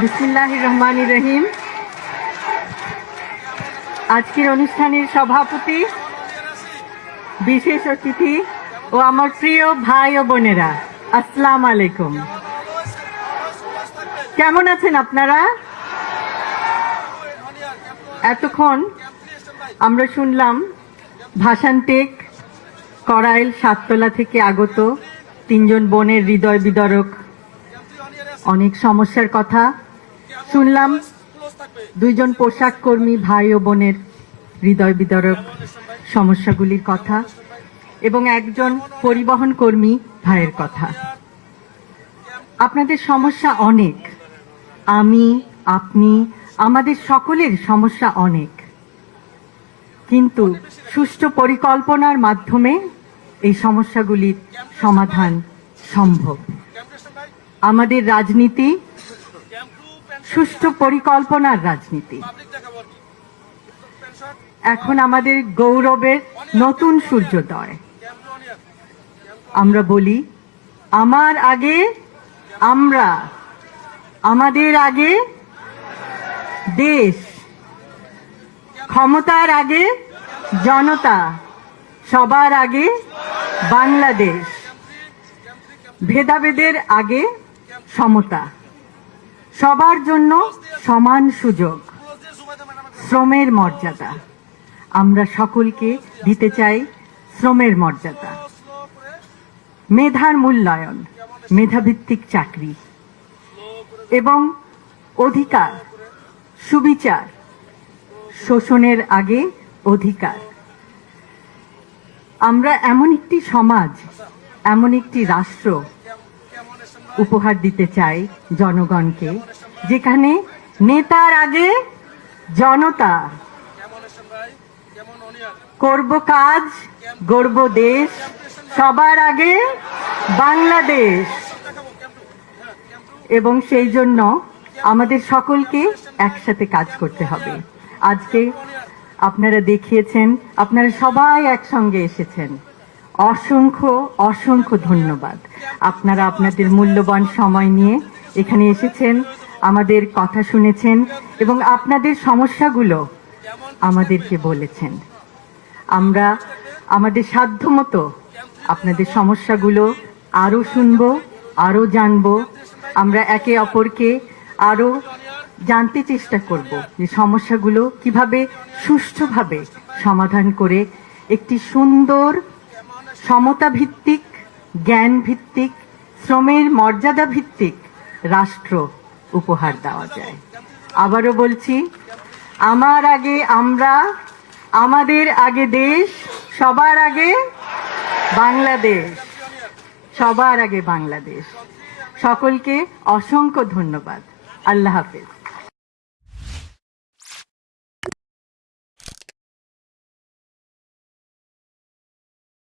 বিসমিল্লাহির রহমানির রহিম। আজকের অনুষ্ঠানের সভাপতি, বিশেষ অতিথি ও আমার প্রিয় ভাই ও বোনেরা, আসসালামু আলাইকুম। কেমন আছেন আপনারা? এতক্ষণ আমরা শুনলাম ভাষান্টেক করাইল সাততলা থেকে আগত তিনজন বোনের হৃদয় বিদারক অনেক সমস্যার কথা শুনলাম। দুইজন পোশাক কর্মী ভাই ও বোনের হৃদয় বিদারক সমস্যাগুলির কথা এবং একজন পরিবহন কর্মী ভাইয়ের কথা। আপনাদের সমস্যা অনেক, আমি, আপনি, আমাদের সকলের সমস্যা অনেক, কিন্তু সুষ্ঠু পরিকল্পনার মাধ্যমে এই সমস্যাগুলির সমাধান সম্ভব। আমাদের রাজনীতি সুষ্ঠু পরিকল্পনার রাজনীতি। এখন আমাদের গৌরবের নতুন সূর্যোদয়। আমরা বলি, আমার আগে আমরা, আমাদের আগে দেশ, ক্ষমতার আগে জনতা, সবার আগে বাংলাদেশ, ভেদাভেদের আগে সমতা, সবার জন্য সমান সুযোগ, শ্রমের মর্যাদা। আমরা সকলকে দিতে চাই শ্রমের মর্যাদা, মেধার মূল্যায়ন, মেধাভিত্তিক চাকরি এবং অধিকার, সুবিচার, শোষণের আগে অধিকার। আমরা এমন একটি সমাজ, এমন একটি রাষ্ট্র উপহার দিতে চাই জনগণকে, যেখানে নেতার আগে জনতা, করব কাজ, গড়ব দেশ, সবার আগে বাংলাদেশ। এবং সেই জন্য আমাদের সকলকে একসাথে কাজ করতে হবে। আজকে আপনারা দেখিয়েছেন, আপনারা সবাই একসঙ্গে এসেছেন। অসংখ্য অসংখ্য ধন্যবাদ। আপনারা আপনাদের মূল্যবান সময় নিয়ে এখানে এসেছেন, আমাদের কথা শুনেছেন এবং আপনাদের সমস্যাগুলো আমাদেরকে বলেছেন। আমরা আমাদের সাধ্যমতো আপনাদের সমস্যাগুলো আরো শুনব, আরো জানব। আমরা একে অপরকে আরো জানতে চেষ্টা করব যে সমস্যাগুলো কিভাবে সুষ্ঠুভাবে সমাধান করে একটি সুন্দর সমতা ভিত্তিক, জ্ঞান ভিত্তিক, শ্রমের মর্যাদা ভিত্তিক রাষ্ট্র উপহার দেওয়া যায়। আবারও বলছি, আমার আগে আমরা, আমাদের আগে দেশ, সবার আগে বাংলাদেশ, সবার আগে বাংলাদেশ। সকলকে অসংখ্য ধন্যবাদ। আল্লাহ হাফেজ।